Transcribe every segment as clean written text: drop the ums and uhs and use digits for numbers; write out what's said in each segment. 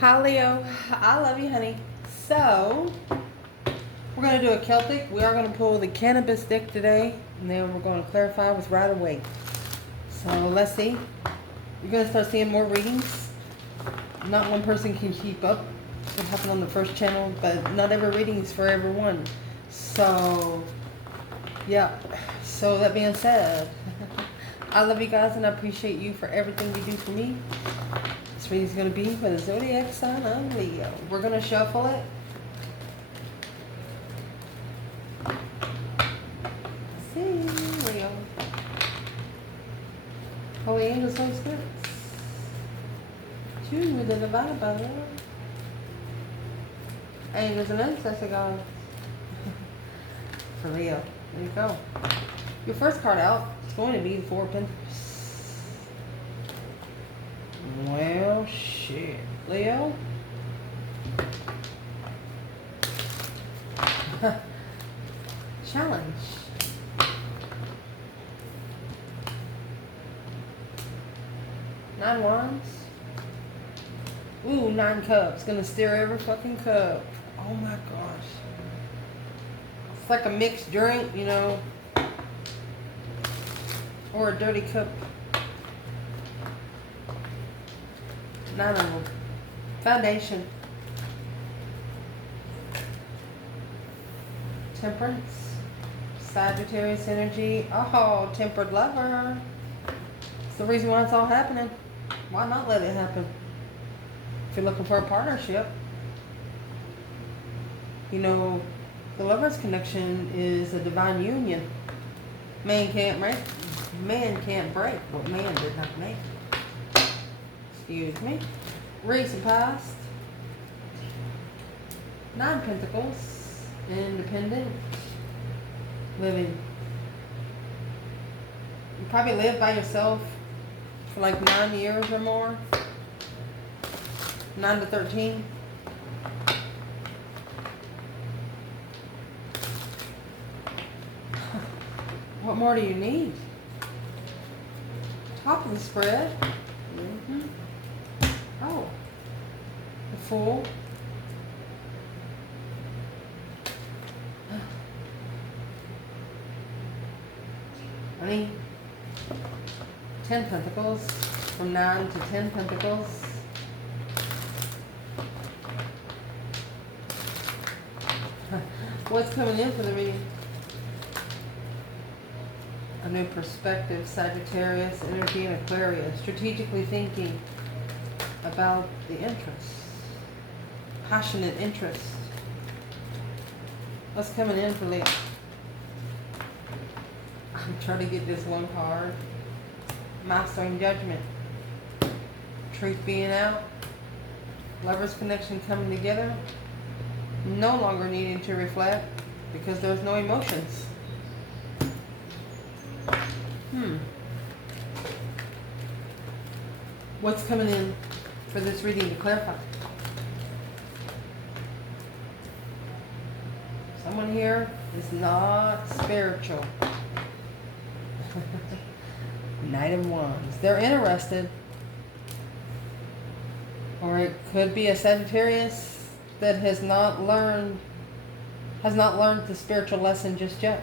Hi Leo, I love you honey. So, we're going to do a Celtic. We are going to pull the Cannabis deck today, and then we're going to clarify with right away. So let's see. You're going to start seeing more readings. Not one person can keep up. It happened on the first channel, but not every reading is for everyone. So, yeah. So that being said, I love you guys and I appreciate you for everything you do for me. This reading is going to be for the zodiac sign of Leo. We're going to shuffle it. Let's see, Leo. Holy angels, Holy spirits. Choose with the divine above. Angels and ancestor gods. For Leo. There you go. Your first card out is going to be the Four of Pentacles. Well, shit. Leo? Challenge. Nine Wands. Ooh, 9 Cups. Gonna steer every fucking cup. Oh my gosh. It's like a mixed drink, you know. Or a dirty cup. 9 of them. Foundation. Temperance. Sagittarius energy. Oh, tempered lover. It's the reason why it's all happening. Why not let it happen? If you're looking for a partnership, you know, the lover's connection is a divine union. Man can't break what man did not make. Excuse me. Recent past. 9 Pentacles. Independent. Living. You probably lived by yourself for like 9 years or more. 9 to 13. What more do you need? Top of the spread. Oh. The Fool. Honey. 10 Pentacles. From 9 to 10 Pentacles. What's coming in for the reading? A new perspective, Sagittarius, energy, and Aquarius. Strategically thinking about the interests. Passionate interest. What's coming in for Leo? I'm trying to get this one card. Mastering judgment. Truth being out. Lovers connection coming together. No longer needing to reflect because there's no emotions. What's coming in for this reading to clarify? Someone here is not spiritual. Knight of Wands. They're interested. Or it could be a Sagittarius that has not learned the spiritual lesson just yet.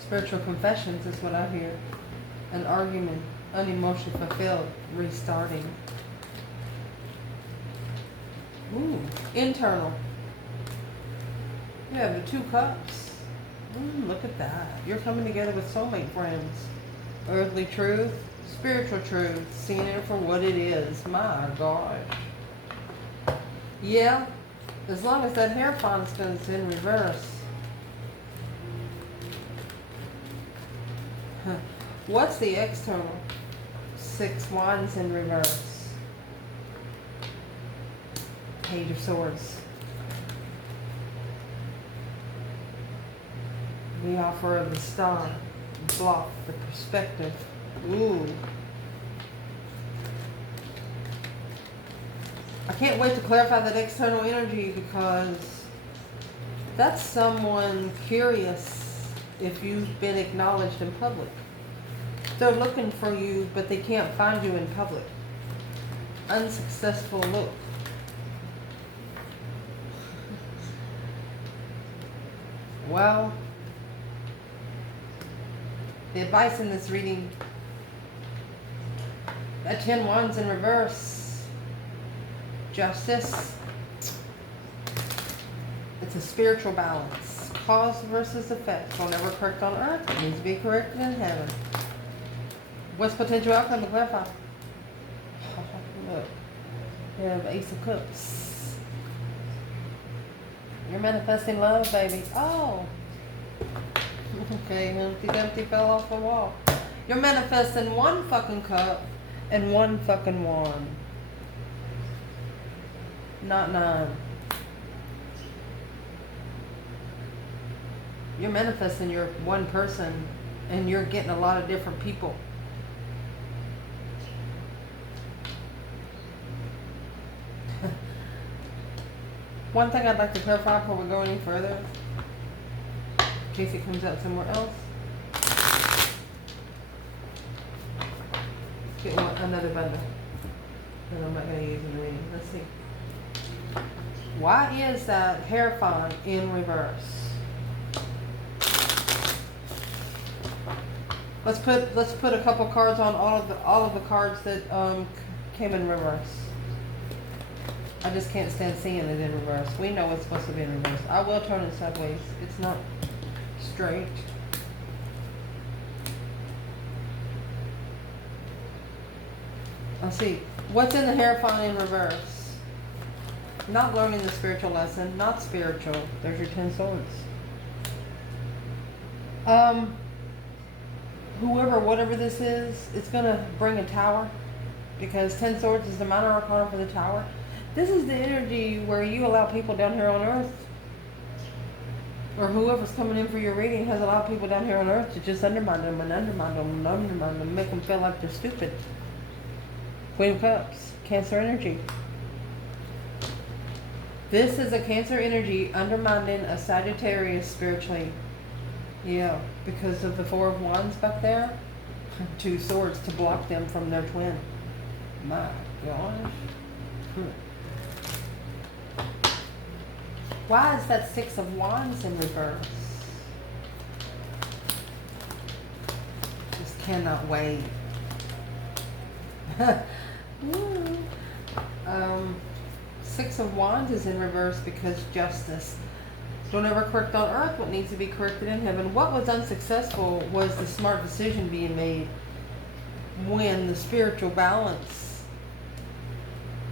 Spiritual confessions is what I hear. An argument, unemotionally fulfilled, restarting. Ooh, internal. You have the 2 Cups. Look at that. You're coming together with soulmate friends. Earthly truth, spiritual truth, seeing it for what it is. My gosh. Yeah, as long as that Hierophant is in reverse. What's the external? 6 Wands in reverse. Page of Swords. The offer of the Star. Block the perspective. Ooh. I can't wait to clarify that external energy because that's someone curious if you've been acknowledged in public. They're looking for you, but they can't find you in public. unsuccessful look. Well, the advice in this reading, that 10 Wands in reverse, justice. It's a spiritual balance. Cause versus effect. Whatever correct on earth needs to be corrected in heaven. What's potential outcome to clarify? Look, you have Ace of Cups. You're manifesting love, baby. Oh. Okay, Humpty Dumpty fell off the wall. You're manifesting one fucking cup and one fucking wand. Not 9. You're manifesting your one person and you're getting a lot of different people. One thing I'd like to clarify before we go any further, in case it comes out somewhere else. Get another bundle that I'm not going to use in the reading. Let's see. Why is that Hierophant in reverse? Let's put a couple cards on all of the cards that came in reverse. I just can't stand seeing it in reverse. We know it's supposed to be in reverse. I will turn it sideways. It's not straight. Let's see. What's in the Hierophant in reverse? Not learning the spiritual lesson. Not spiritual. There's your 10 swords. Whatever this is, it's going to bring a tower. Because 10 swords is the minor arcana for the tower. This is the energy where you allow people down here on earth, or whoever's coming in for your reading has allowed people down here on earth to just undermine them and undermine them and undermine them, make them feel like they're stupid. Queen of Cups, Cancer energy. This is a Cancer energy undermining a Sagittarius spiritually. Yeah, because of the 4 of Wands back there. 2 swords to block them from their twin. My gosh. Why is that 6 of Wands in reverse? Just cannot wait. 6 of Wands is in reverse because justice. Don't ever correct on earth what needs to be corrected in heaven. What was unsuccessful was the smart decision being made when the spiritual balance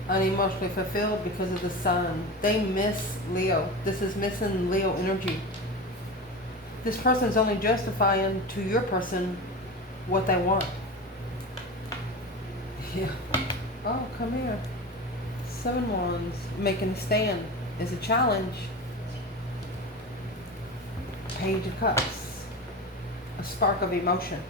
unemotionally fulfilled because of the sun. They miss Leo. This is missing Leo energy. This person's only justifying to your person what they want. Yeah. Oh, come here. 7 Wands. Making a stand is a challenge. Page of Cups. A spark of emotion.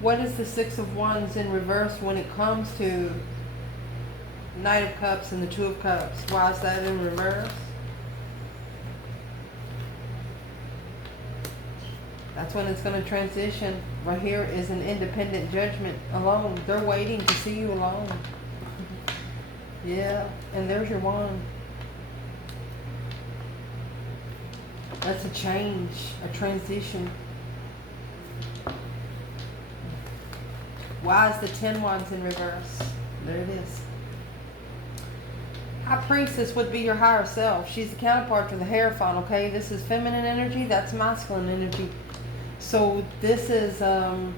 What is the 6 of Wands in reverse when it comes to Knight of Cups and the 2 of Cups? Why is that in reverse? That's when it's going to transition. Right here is an independent judgment alone. They're waiting to see you alone. Yeah, and there's your wand. That's a change, a transition. Why is the 10 Wands in reverse? There it is. High Priestess would be your higher self. She's the counterpart to the Hierophant, okay? This is feminine energy, that's masculine energy. So this is, I'm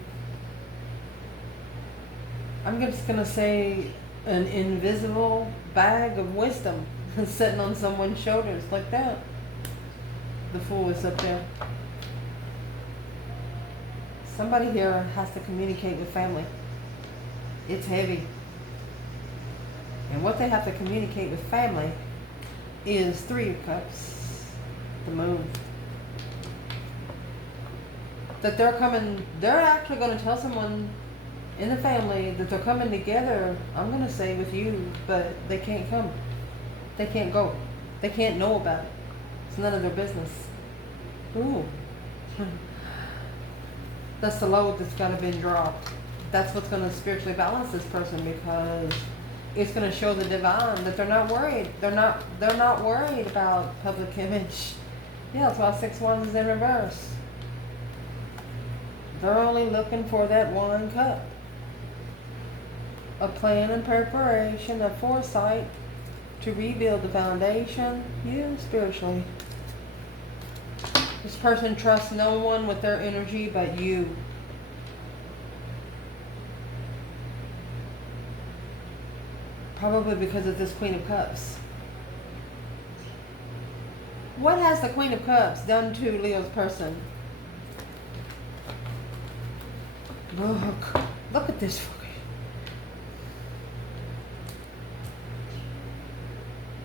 just going to say an invisible bag of wisdom sitting on someone's shoulders like that. The Fool is up there. Somebody here has to communicate with family. It's heavy. And what they have to communicate with family is 3 of Cups, the Moon. That they're actually going to tell someone in the family that they're coming together, I'm going to say with you, but they can't come. They can't go. They can't know about it. It's none of their business. Ooh. That's the load that's got to be dropped. That's what's going to spiritually balance this person, because it's going to show the divine that they're not worried. They're not worried about public image. Yeah, that's why 6 wands is in reverse. They're only looking for that one cup. A plan and preparation, a foresight to rebuild the foundation, you spiritually. This person trusts no one with their energy but you. Probably because of this Queen of Cups. What has the Queen of Cups done to Leo's person? Look at this fucker.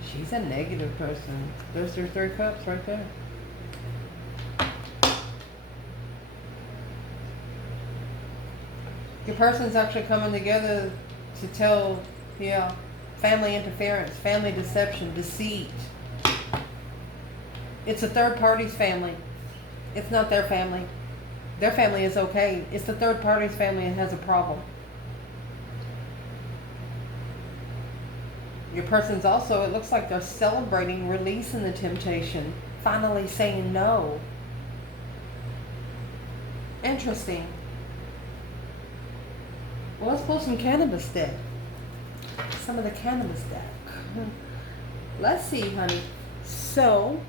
She's a negative person. There's their 3 cups right there. Your person's actually coming together to tell, yeah, family interference, family deception, deceit. It's a third party's family. It's not their family. Their family is okay. It's the third party's family that has a problem. Your person's also, it looks like they're celebrating releasing the temptation, finally saying no. Interesting. Well, let's pull some Cannabis deck. Some of the Cannabis deck. Let's see, honey. So,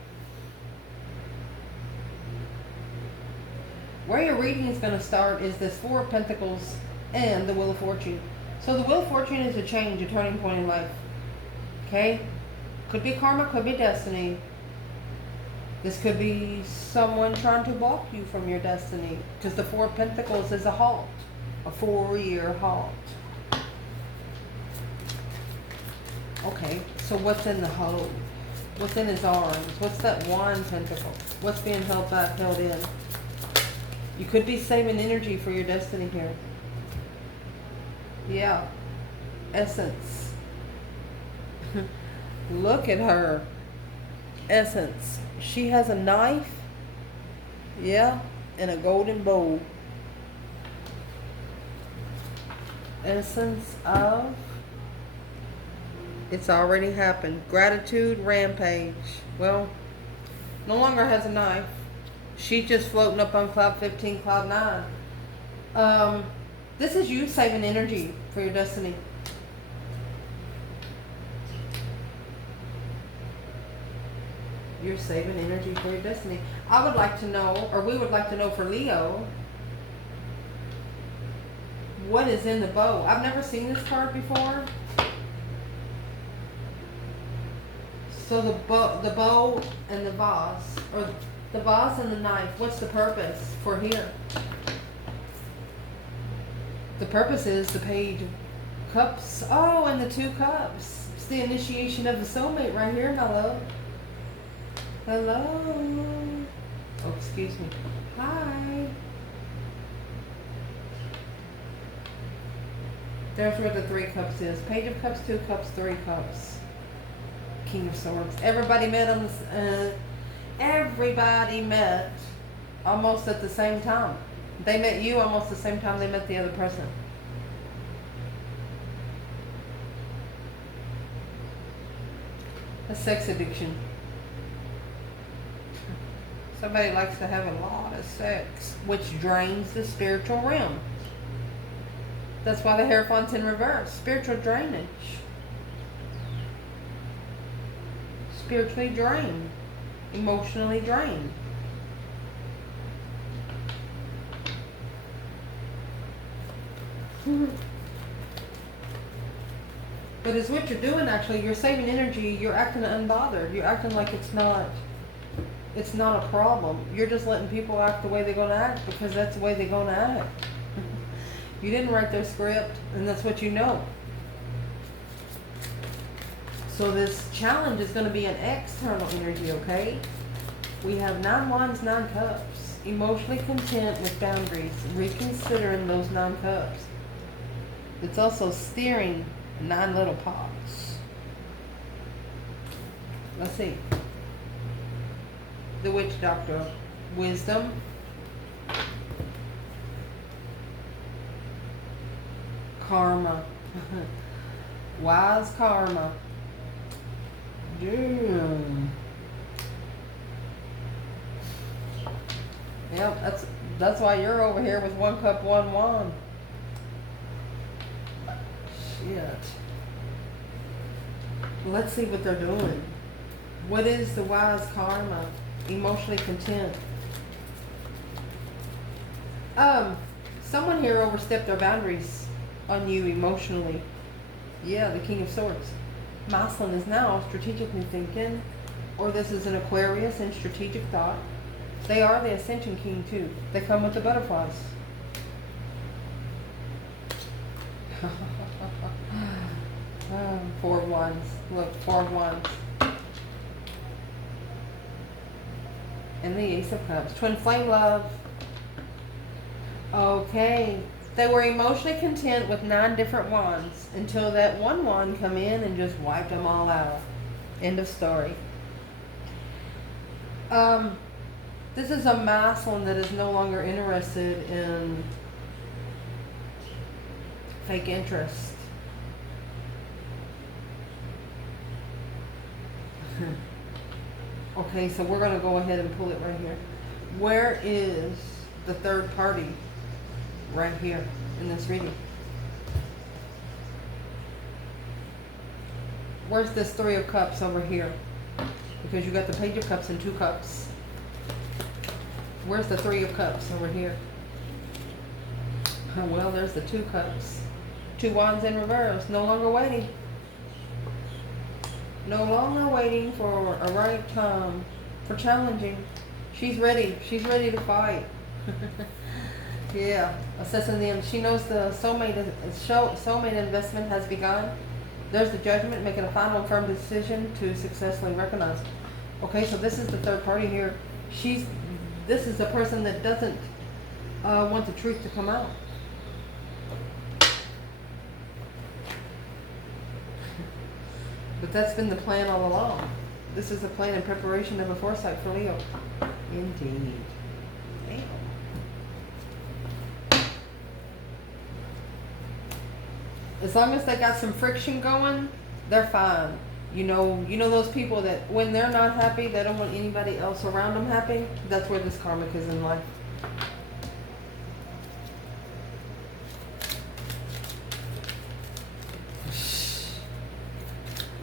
where your reading is going to start is this 4 of Pentacles and the Wheel of Fortune. So the Wheel of Fortune is a change, a turning point in life. Okay? Could be karma, could be destiny. This could be someone trying to block you from your destiny. Because the 4 of Pentacles is a halt. A 4-year halt. Okay, so what's in the hold? What's in his arms? What's that wand pentacle? What's being held back, held in? You could be saving energy for your destiny here. Yeah. Essence. Look at her. Essence. She has a knife. Yeah. And a golden bowl. Essence of... It's already happened. Gratitude, rampage. Well, no longer has a knife. She's just floating up on cloud 15, cloud 9. This is you saving energy for your destiny. You're saving energy for your destiny. I would like to know, or we would like to know for Leo, what is in the bow? I've never seen this card before. So the bow and the vase, or the vase and the knife, what's the purpose for here? The purpose is the Page of Cups. Oh, and the 2 cups. It's the initiation of the soulmate right here, my love. Hello. Oh, excuse me. Hi. There's where the 3 cups is. Page of Cups, 2 cups, 3 cups. King of Swords. Everybody met on this. Everybody met almost at the same time. They met you almost the same time they met the other person. A sex addiction. Somebody likes to have a lot of sex, which drains the spiritual realm. That's why the Hierophant's in reverse. Spiritual drainage. Spiritually drained. Emotionally drained. But it's what you're doing actually. You're saving energy. You're acting unbothered. You're acting like it's not a problem. You're just letting people act the way they're going to act because that's the way they're going to act. You didn't write their script, and that's what you know. So this challenge is going to be an external energy, okay? We have 9 wands, 9 cups. Emotionally content with boundaries. Reconsidering those 9 cups. It's also steering 9 little pots. Let's see. The Witch Doctor. Wisdom. Karma. Wise karma. Damn. Yep, that's why you're over here with 1 cup, 1 wand. Shit. Let's see what they're doing. What is the wise karma? Emotionally content. Someone here overstepped their boundaries on you emotionally. Yeah, the King of Swords. Maslin is now strategically thinking, or this is an Aquarius in strategic thought. They are the Ascension King too. They come with the butterflies. 4 of Wands. Look, 4 of Wands. And the Ace of Cups. Twin flame love. Okay. They were emotionally content with 9 different wands until that one wand come in and just wiped them all out. End of story. This is a masculine that is no longer interested in fake interest. Okay, so we're going to go ahead and pull it right here. Where is the third party? Right here in this reading. Where's this 3 of Cups over here? Because you got the Page of Cups and 2 cups. Where's the 3 of Cups over here? Oh, well, there's the 2 cups. 2 wands in reverse. No longer waiting. No longer waiting for a right time. For challenging. She's ready. She's ready to fight. Yeah. Assessing them. She knows the soulmate investment has begun. There's the Judgment, making a final firm decision to successfully recognize. Okay, so this is the third party here. This is the person that doesn't want the truth to come out. But that's been the plan all along. This is a plan in preparation of a foresight for Leo. Indeed. Damn. As long as they got some friction going, they're fine. You know those people that when they're not happy, they don't want anybody else around them happy? That's where this karmic is in life.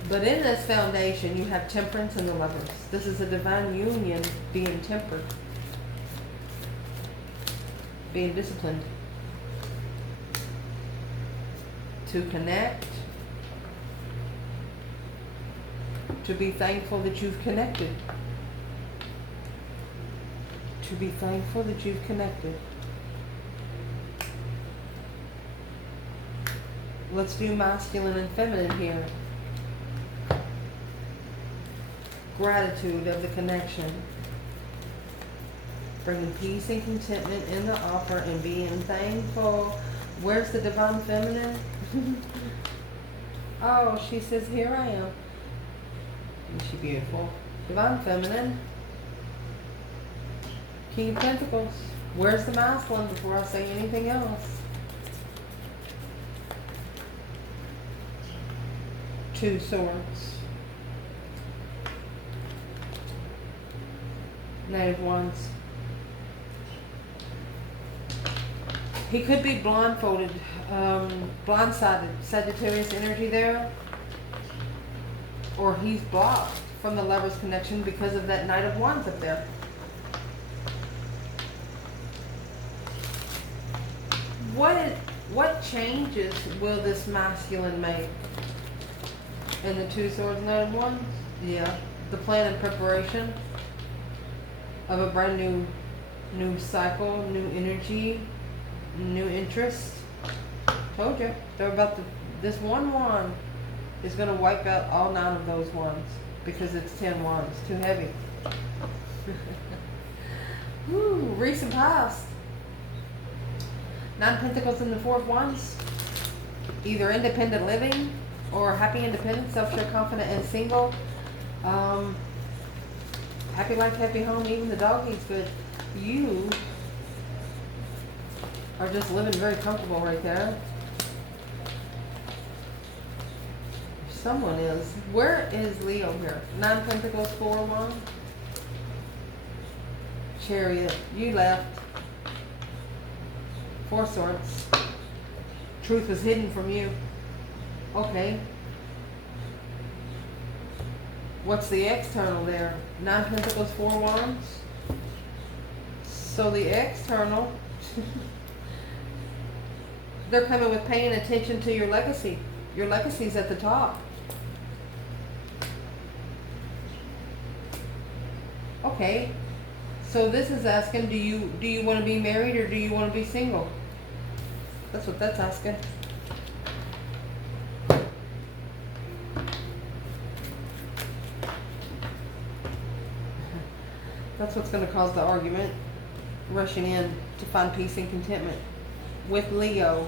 But in this foundation, you have temperance and the lovers. This is a divine union, being tempered, being disciplined, to connect, to be thankful that you've connected, to be thankful that you've connected. Let's do masculine and feminine here. Gratitude of the connection. Bringing peace and contentment in the offer and being thankful. Where's the divine feminine? Oh, she says, here I am. Isn't she beautiful? Divine feminine. King of Pentacles. Where's the masculine before I say anything else? 2 swords. Knight of Wands. He could be blindfolded, blindsided, Sagittarius energy there. Or he's blocked from the Lover's connection because of that Knight of Wands up there. What changes will this masculine make? And the 2 swords, Knight of Wands? Yeah. The plan and preparation of a brand new cycle, new energy, new interest. Told you. They're about to, this one wand is going to wipe out all 9 of those wands because it's 10 wands. Too heavy. Woo, recent past. 9 Pentacles and the 4 of Wands. Either independent living or happy independent, self-sure, confident, and single. Happy life, happy home, even the dog eats good. You are just living very comfortable right there. someone is. Where is Leo here? 9 Pentacles, 4 of Wands. Chariot. You left. 4 Swords. Truth was hidden from you. Okay. What's the external there? 9 Pentacles, 4 Wands. So the external, they're coming with paying attention to your legacy. Your legacy's at the top. Okay. So this is asking, do you want to be married or do you want to be single? That's what that's asking. That's what's going to cause the argument. Rushing in to find peace and contentment with Leo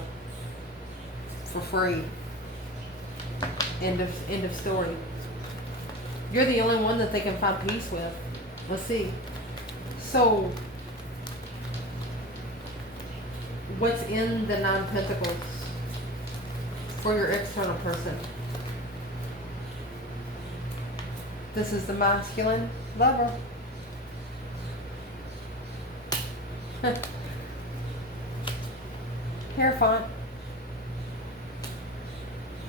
for free. End of story. You're the only one that they can find peace with. Let's see. So, what's in the 9 Pentacles for your external person? This is the masculine lover. Hierophant.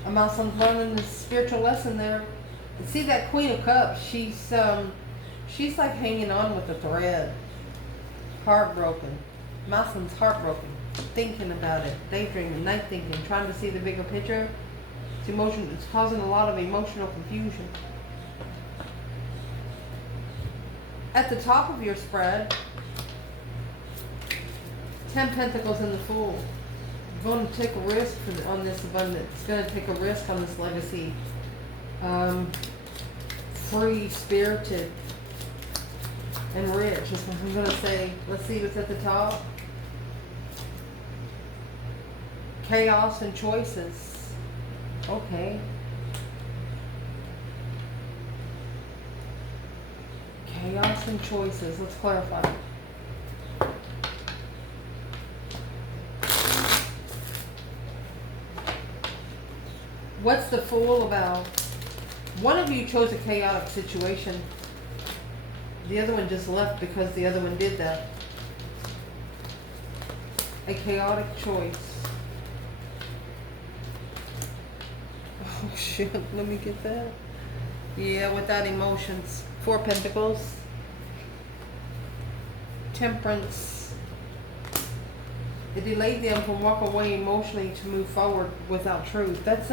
I'm also learning the spiritual lesson there. See that Queen of Cups? She's like hanging on with a thread. Heartbroken. Mason's heartbroken. Thinking about it. Daydreaming. Night thinking. Trying to see the bigger picture. It's causing a lot of emotional confusion. At the top of your spread, 10 Pentacles in the Fool. Going to take a risk on this abundance. Going to take a risk on this legacy. Free, spirited, and rich is what I'm going to say. Let's see what's at the top. Chaos and choices. Okay. Chaos and choices. Let's clarify. What's the Fool about? One of you chose a chaotic situation. The other one just left because the other one did that. A chaotic choice. Oh shit, let me get that. Yeah, without emotions. 4 Pentacles. Temperance. It delayed them from walking away emotionally to move forward without truth. That's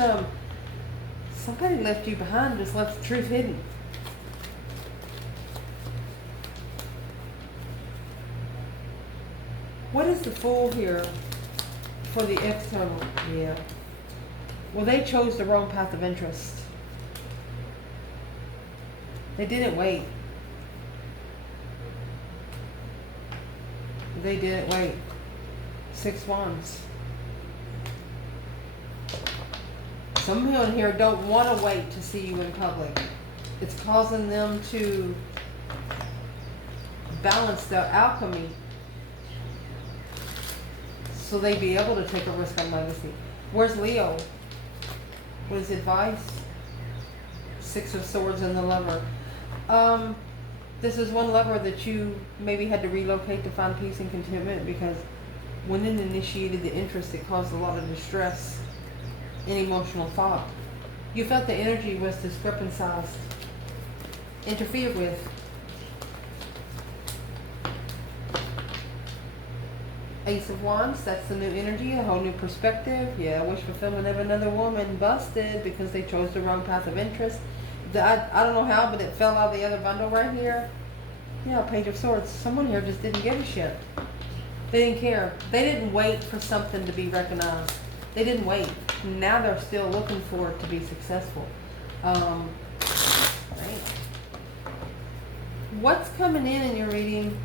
somebody left you behind, just left the truth hidden. What is the Fool here for the external? Yeah. Well, they chose the wrong path of interest. They didn't wait. They didn't wait. 6 Wands. Some people in here don't want to wait to see you in public. It's causing them to balance their alchemy so they be able to take a risk on legacy. Where's Leo? What is advice? 6 of Swords and the Lover. This is one lover that you maybe had to relocate to find peace and contentment, because when it initiated the interest, it caused a lot of distress and emotional thought. You felt the energy was discrepancized, interfered with. Ace of Wands, that's the new energy, a whole new perspective. Yeah, wish fulfillment of another woman busted because they chose the wrong path of interest. I don't know how, but it fell out of the other bundle right here. Yeah, Page of Swords. Someone here just didn't give a shit. They didn't care. They didn't wait for something to be recognized. They didn't wait. Now they're still looking for it to be successful. Right. What's coming in your reading?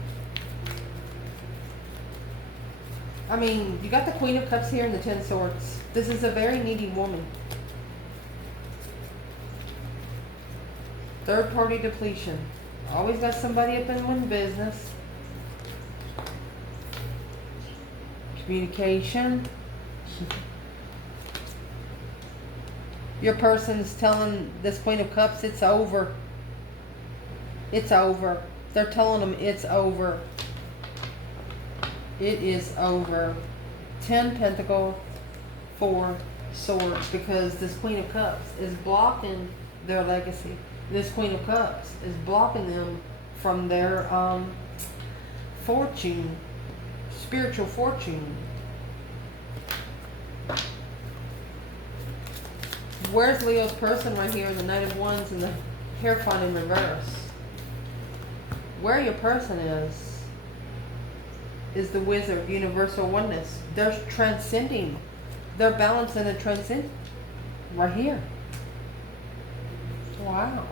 I mean, you got the Queen of Cups here and the 10 Swords. This is a very needy woman. Third party depletion. Always got somebody up in one business. Communication. Your person's telling this Queen of Cups it's over. It's over. They're telling them it's over. It is over. 10 Pentacles, 4 Swords, because this Queen of Cups is blocking their legacy. This Queen of Cups is blocking them from their fortune, spiritual fortune. Where's Leo's person right here? The Knight of Wands and the Hierophant in reverse. Where your person is the Wizard, universal oneness. They're transcending. They're balancing and transcending right here. Wow.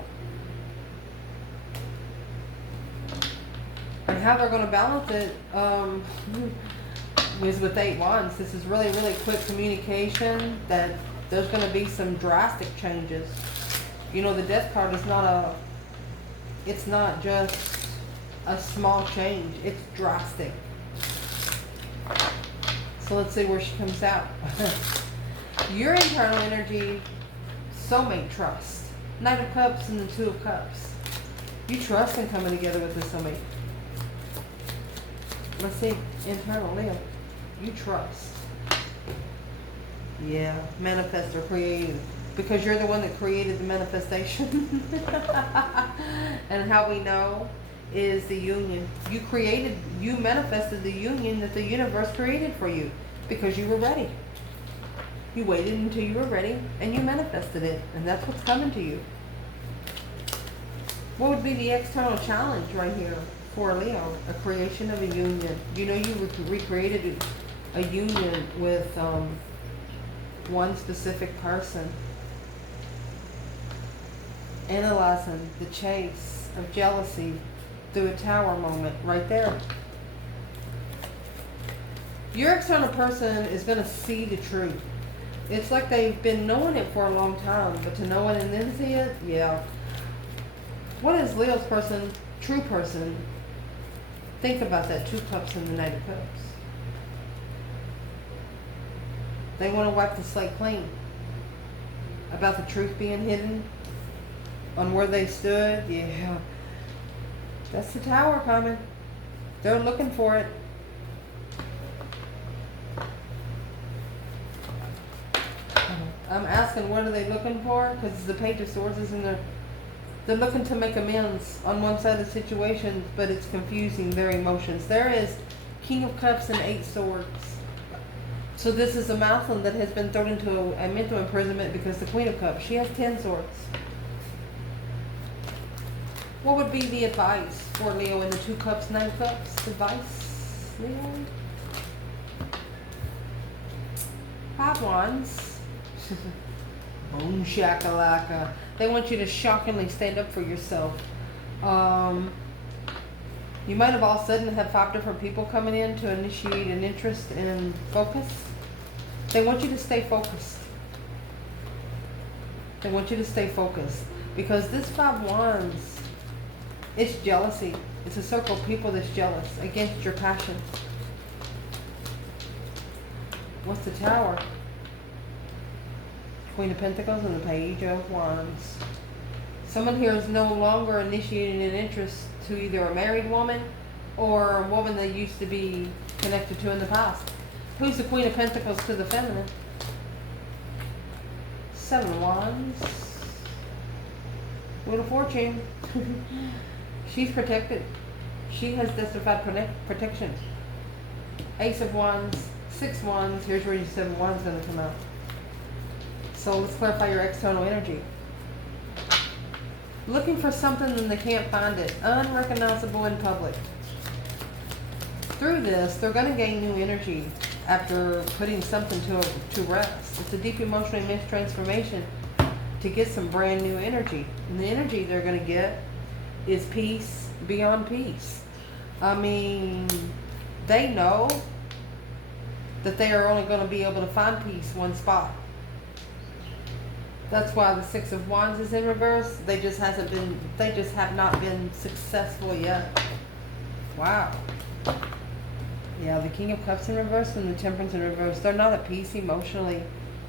And how they're going to balance it is with 8 Wands. This is really, really quick communication that there's going to be some drastic changes. You know, the Death card is not it's not just a small change. It's drastic. So let's see where she comes out. Your internal energy, soulmate trust. Knight of Cups and the Two of Cups. You trust in coming together with this soulmate. Let's see, internal Leo. You trust. Yeah, manifestor, creative. Because you're the one that created the manifestation. And how we know is the union. You manifested the union that the universe created for you because you were ready. You waited until you were ready and you manifested it, and that's what's coming to you. What would be the external challenge right here for Leo? A creation of a union. You know, you recreated a union with one specific person. Analyzing the chase of jealousy through a tower moment right there. Your external person is going to see the truth. It's like they've been knowing it for a long time, but to know it and then see it, yeah. What is Leo's person, true person? Think about that 2 Cups and the Knight of Cups. They want to wipe the slate clean. About the truth being hidden. On where they stood, yeah. That's the Tower coming. They're looking for it. I'm asking what are they looking for? Because the Page of Swords is in there. They're looking to make amends on one side of the situation, but it's confusing their emotions. There is King of Cups and 8 Swords. So this is a Mousland that has been thrown into a mental imprisonment because the Queen of Cups, she has 10 Swords. What would be the advice for Leo in the 2 Cups, 9 Cups? Advice, Leo? 5 Wands. Boom shakalaka. They want you to shockingly stand up for yourself. You might have all of a sudden had 5 different people coming in to initiate an interest and focus. They want you to stay focused. They want you to stay focused. Because this 5 Wands, it's jealousy. It's a circle of people that's jealous against your passion. What's the Tower? Queen of Pentacles and the Page of Wands. Someone here is no longer initiating an interest to either a married woman or a woman they used to be connected to in the past. Who's the Queen of Pentacles to the feminine? 7 Wands. Wheel of Fortune. She's protected. She has justified protection. Ace of Wands, 6 Wands. Here's where your 7 Wands is going to come out. So let's clarify your external energy. Looking for something and they can't find it. Unrecognizable in public. Through this, they're going to gain new energy after putting something to rest. It's a deep emotional immense transformation to get some brand new energy. And the energy they're going to get is peace beyond peace. I mean, they know that they are only going to be able to find peace one spot. That's why the 6 of Wands is in reverse. They just have not been successful yet. Wow. Yeah, the King of Cups in reverse and the Temperance in reverse. They're not at peace emotionally.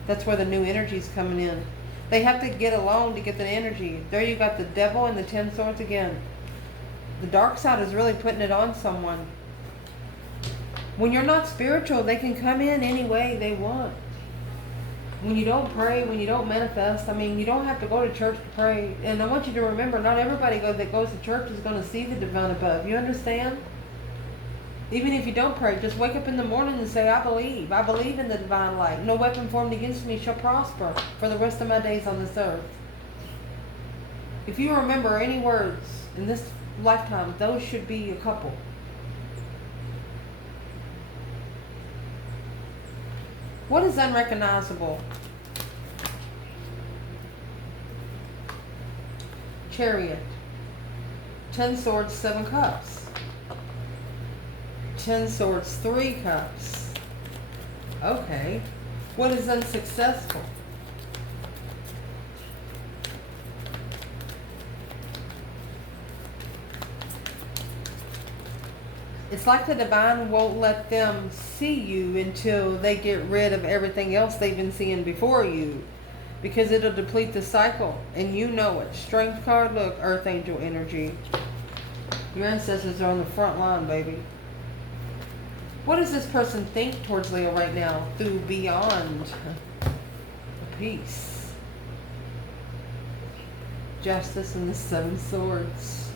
That's where the new energy is coming in. They have to get alone to get the energy. There you got the devil and the 10 swords again. The dark side is really putting it on someone. When you're not spiritual, they can come in any way they want. When you don't pray, when you don't manifest, I mean, you don't have to go to church to pray. And I want you to remember, not everybody that goes to church is going to see the divine above. You understand? Even if you don't pray, just wake up in the morning and say, I believe. I believe in the divine light. No weapon formed against me shall prosper for the rest of my days on this earth. If you remember any words in this lifetime, those should be a couple. What is unrecognizable? Chariot. 10 swords, 7 cups. 10 swords, 3 cups. Okay. What is unsuccessful? It's like the divine won't let them see you until they get rid of everything else they've been seeing before you. Because it'll deplete the cycle. And you know it. Strength card, look, Earth Angel energy. Your ancestors are on the front line, baby. What does this person think towards Leo right now? Through beyond peace. Justice and the 7 swords.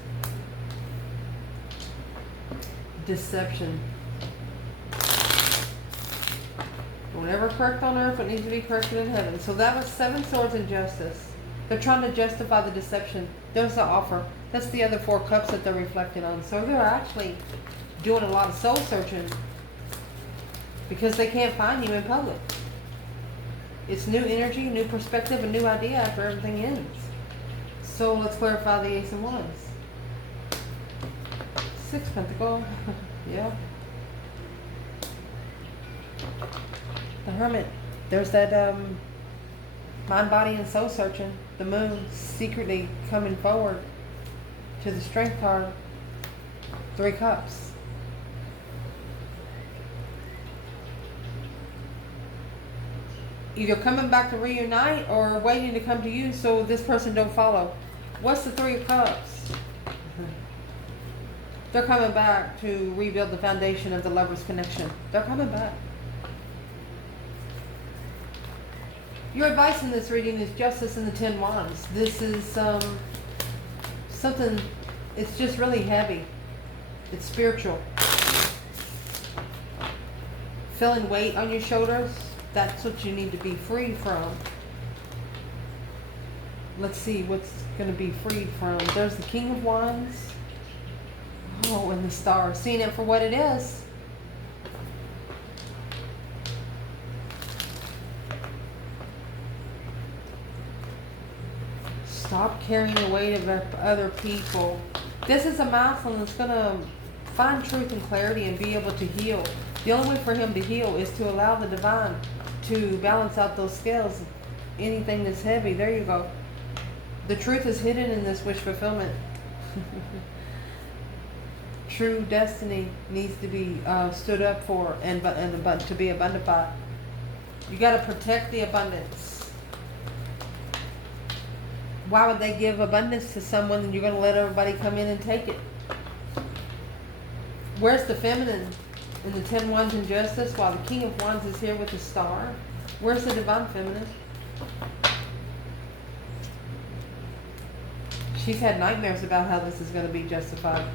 Deception. Whatever correct on earth, it needs to be corrected in heaven. So that was 7 swords and justice. They're trying to justify the deception. There's the offer. That's the other 4 cups that they're reflecting on. So they're actually doing a lot of soul searching because they can't find you in public. It's new energy, new perspective, a new idea after everything ends. So let's clarify the Ace of Wands. 6 Pentacle. Yeah. The Hermit. There's that mind, body, and soul searching. The Moon secretly coming forward to the Strength card. 3 cups. Either coming back to reunite or waiting to come to you so this person don't follow. What's the 3 of Cups? They're coming back to rebuild the foundation of the lover's connection. They're coming back. Your advice in this reading is Justice and the 10 Wands. This is something, it's just really heavy. It's spiritual. Feeling weight on your shoulders, that's what you need to be free from. Let's see what's going to be freed from. There's the King of Wands. Oh, and the Star. Seeing it for what it is. Stop carrying the weight of other people. This is a milestone that's going to find truth and clarity and be able to heal. The only way for him to heal is to allow the divine to balance out those scales. Anything that's heavy, there you go. The truth is hidden in this wish fulfillment. True destiny needs to be stood up for and to be abundified. You got to protect the abundance. Why would they give abundance to someone and you're going to let everybody come in and take it? Where's the feminine in the 10 Wands in Justice while the King of Wands is here with the Star? Where's the divine feminine? She's had nightmares about how this is going to be justified.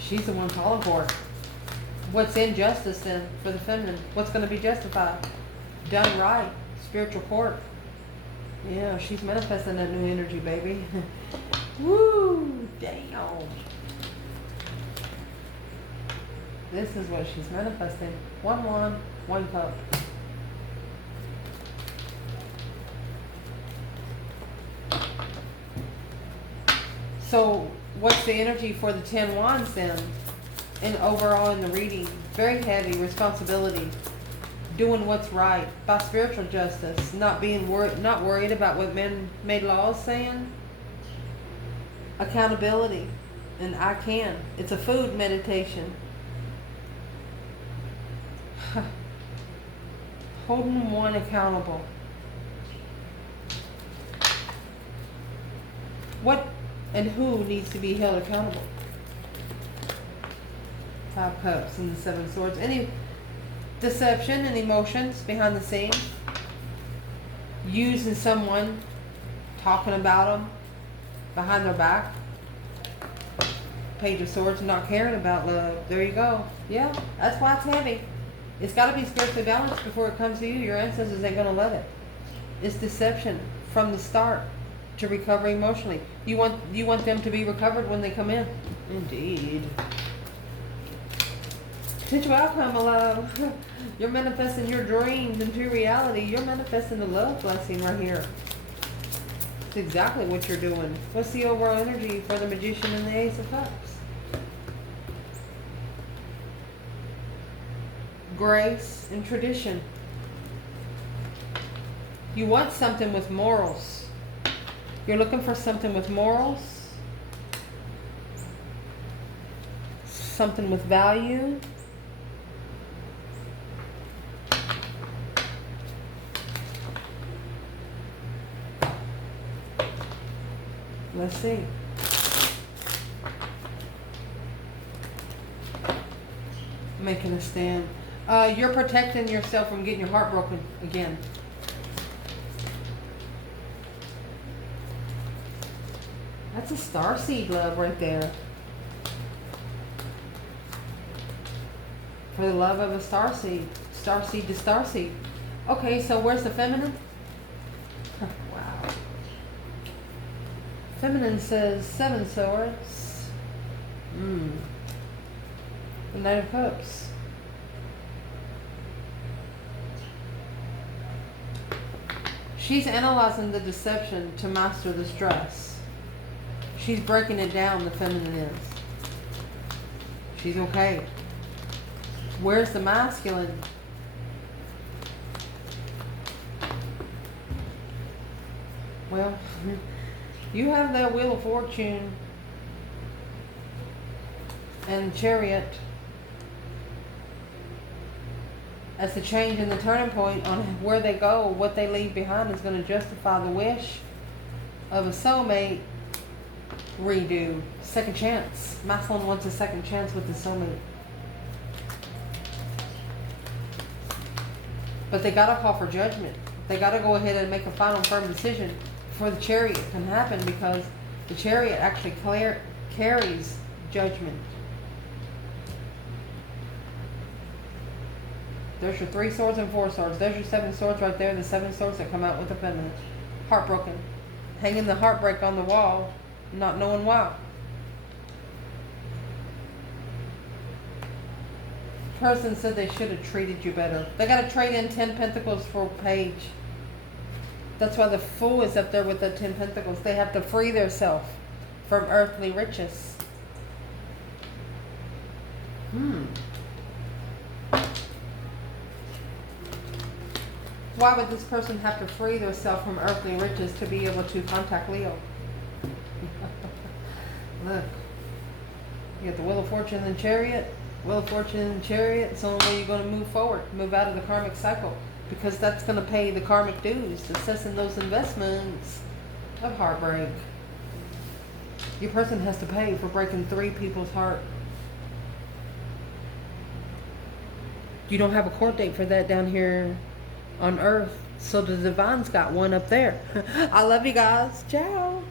She's the one calling for it. What's injustice then for the feminine? What's going to be justified? Done right. Spiritual court. Yeah, she's manifesting that new energy, baby. Woo! Damn. This is what she's manifesting. 1 wand, 1 cup. So, what's the energy for the 10 Wands then? And overall in the reading, very heavy responsibility. Doing what's right by spiritual justice, not worried about what man-made laws saying. Accountability, and I can. It's a food meditation. Holding one accountable. What and who needs to be held accountable? Five of Cups and the Seven of Swords. Any deception and emotions behind the scenes? Using someone, talking about them behind their back. Page of Swords, not caring about love. There you go. Yeah, that's why it's heavy. It's got to be spiritually balanced before it comes to you. Your ancestors ain't going to let it. It's deception from the start to recover emotionally. You want them to be recovered when they come in. Indeed. Potential outcome, my love. You're manifesting your dreams into reality. You're manifesting the love blessing right here. It's exactly what you're doing. What's the overall energy for the Magician and the Ace of Cups? Grace and tradition. You want something with morals. You're looking for something with morals. Something with value. Let's see. Making a stand. You're protecting yourself from getting your heart broken again. That's a starseed, love, right there. For the love of a starseed. Starseed to starseed. Okay, so where's the feminine? Wow. Feminine says Seven Swords. The Knight of Cups. She's analyzing the deception to master the stress. She's breaking it down, the feminine is. She's okay. Where's the masculine? Well, you have that Wheel of Fortune and Chariot as the change and the turning point on where they go. What they leave behind is going to justify the wish of a soulmate redo. Second chance. Masculine wants a second chance with the soulmate. But they got to call for judgment. They got to go ahead and make a final firm decision before the Chariot can happen, because the Chariot actually carries judgment. There's your 3 swords and 4 swords. There's your 7 swords right there. The 7 swords that come out with the feminine. Heartbroken. Hanging the heartbreak on the wall, not knowing why. Person said they should have treated you better. They got to trade in 10 Pentacles for a Page. That's why the Fool is up there with the 10 Pentacles. They have to free themselves from earthly riches. Why would this person have to free themselves from earthly riches to be able to contact Leo? Look. You got the Wheel of Fortune and Chariot. Wheel of Fortune and Chariot. It's the only way you're going to move forward. Move out of the karmic cycle. Because that's going to pay the karmic dues. Assessing those investments of heartbreak. Your person has to pay for breaking 3 people's heart. You don't have a court date for that down here on earth, so the divine's got one up there. I love you guys. Ciao.